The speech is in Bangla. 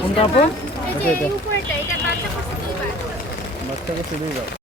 কোনটা আপু? বাচ্চা করছে দুইবার।